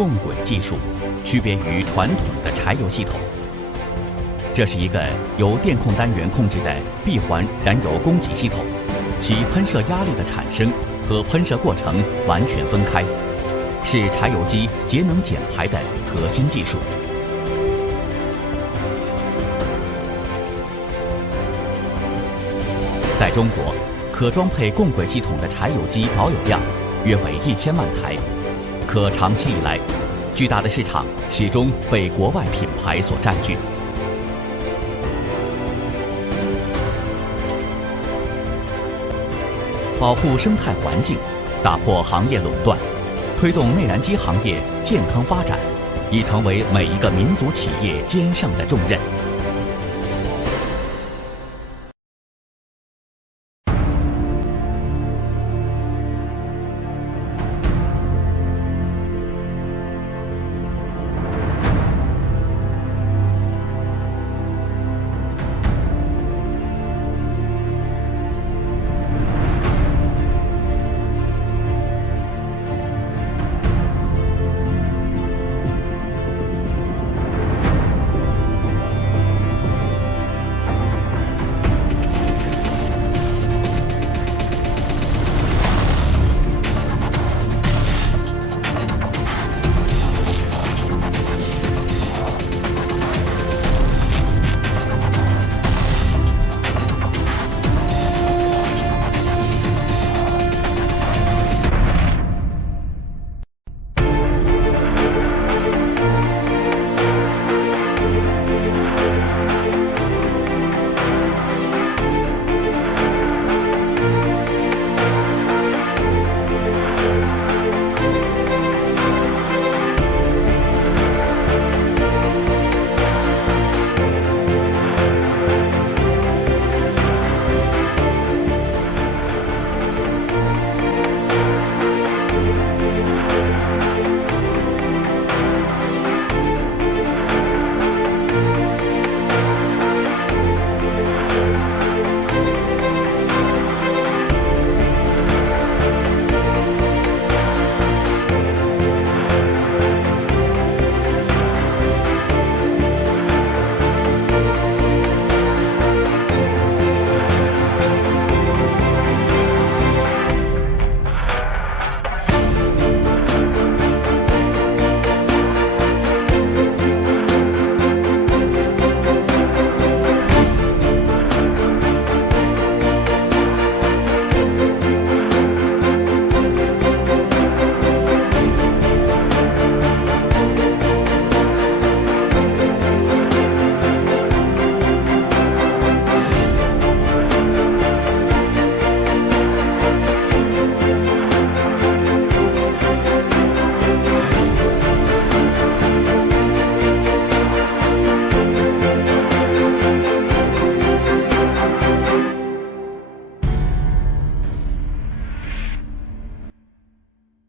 共轨技术，区别于传统的柴油系统。这是一个由电控单元控制的闭环燃油供给系统，其喷射压力的产生和喷射过程完全分开，是柴油机节能减排的核心技术。在中国，可装配共轨系统的柴油机保有量约为1000万台，可长期以来，巨大的市场始终被国外品牌所占据。保护生态环境，打破行业垄断，推动内燃机行业健康发展，已成为每一个民族企业肩上的重任。